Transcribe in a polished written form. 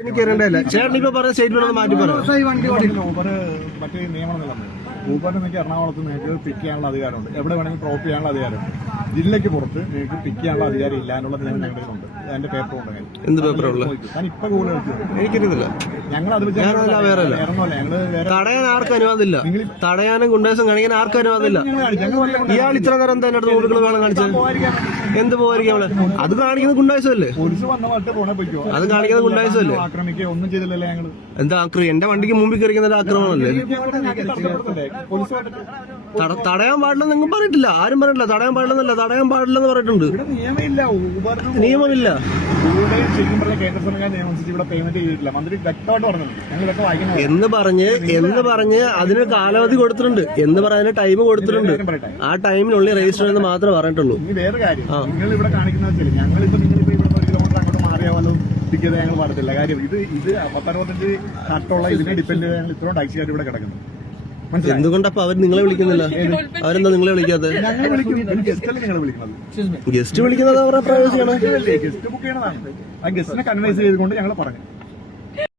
എനിക്ക് അറിയണ്ടല്ല. ചേട്ടൻ ഇപ്പൊ പറഞ്ഞ സ്റ്റേറ്റ്മെന്റ് ഒന്ന് മാറ്റി പറയാം. ഊബർ മറ്റേ നിയമമൊന്നുമില്ല. ഊബറിന് നിങ്ങൾക്ക് എറണാകുളത്ത് നിങ്ങൾക്ക് പിക്ക് ചെയ്യാനുള്ള അധികാരമുണ്ട്. എവിടെ വേണമെങ്കിലും ഡ്രോപ്പ് ചെയ്യാനുള്ള അധികാരമുണ്ട്. ജില്ലയ്ക്ക് പുറത്ത് നിങ്ങൾക്ക് പിക്ക് ചെയ്യാനുള്ള അധികാരം ഇല്ല എന്നുള്ളത് ഞങ്ങളുടെ ഉണ്ട്. അതിന്റെ പേപ്പർ ഉണ്ട്. എന്ത് പേപ്പറുള്ള ഞാൻ ഇപ്പൊ കൂടുതൽ എനിക്കറിയത്തില്ല. ഞങ്ങൾ അത് വേറെ തടയാൻ ആർക്കും അനുവാദമില്ല. തടയാനും ഗുണ്ടേഴ്സും കാണിക്കാൻ ആർക്കും അനുവാദമില്ല. ഇയാൾ ഇത്ര നേരം എന്താ എന്റെ അടുത്ത് വേണം കാണിച്ചത്? എന്ത് പോയിരിക്കും അവള്? അത് കാണിക്കുന്നത് ഗുണ്ടായസല്ലേ? പോലീസ് വന്ന പാട്ട് പോണേ പോയിക്കോ. അത് കാണിക്കുന്നത് ഗുണ്ടായസല്ലേ? ആക്രമിക്കുക ഒന്നും ചെയ്തില്ലല്ലേ ഞങ്ങള്? എന്താ എന്റെ വണ്ടിക്ക് മുമ്പിൽ കയറിക്കുന്ന ആക്രമണമല്ലേ? തടയാൻ പാടില്ലെന്ന് നിങ്ങൾ പറഞ്ഞിട്ടില്ല. ആരും പറഞ്ഞിട്ടില്ല തടയാൻ പാടില്ലെന്നല്ല. തടയാൻ പാടില്ലെന്ന് പറഞ്ഞിട്ടുണ്ട്. നിയമമില്ല. നിയമമില്ല. കേന്ദ്ര സർക്കാർ നിയമമനുസരിച്ച് ഇവിടെ പേയ്മെന്റ് ചെയ്തിട്ടില്ല. മന്ത്രി വ്യക്തമായിട്ട് പറഞ്ഞിട്ടുണ്ട്. ഞങ്ങൾ ഇതൊക്കെ വായിക്കുന്നത് എന്ന് പറഞ്ഞ് അതിന് കാലാവധി കൊടുത്തിട്ടുണ്ട്. എന്ന് പറയാൻ ടൈം കൊടുത്തിട്ടുണ്ട്. ആ ടൈമിനുള്ളിൽ രജിസ്റ്റർ എന്ന് മാത്രമേ പറഞ്ഞിട്ടുള്ളൂ. ഇനി വേറെ കാര്യം, നിങ്ങൾ ഇവിടെ കാണിക്കുന്ന വെച്ചാൽ ഞങ്ങളിപ്പോ നിങ്ങളിപ്പോ ഇവിടെ 1 കിലോമീറ്റർ അങ്ങോട്ട് മാറിയാവല്ലോ ടിക്കറ്റ് ഞങ്ങൾ പാടത്തില്ല. കാര്യം ഇത് 65 ചട്ടമുള്ള ഇതിനെ ഡിപ്പെൻഡ് ചെയ്ത് ഞങ്ങൾ ഇത്രയും ടാക്സിക്കാർ ഇവിടെ കിടക്കുന്നു. എന്തുകൊണ്ടപ്പോ അവർ നിങ്ങളെ വിളിക്കുന്നില്ല? അവരെന്താ നിങ്ങളെ വിളിക്കാതെ? വിളിക്കുന്നത് ഗസ്റ്റ് വിളിക്കുന്നത് അവരുടെ പ്രൈവസിയാണ്. Guest book ചെയ്യണതാണ്. ആ ഗസ്റ്റിനെ കൺവൈൻസ് ചെയ്തുകൊണ്ട് ഞങ്ങൾ പറഞ്ഞു.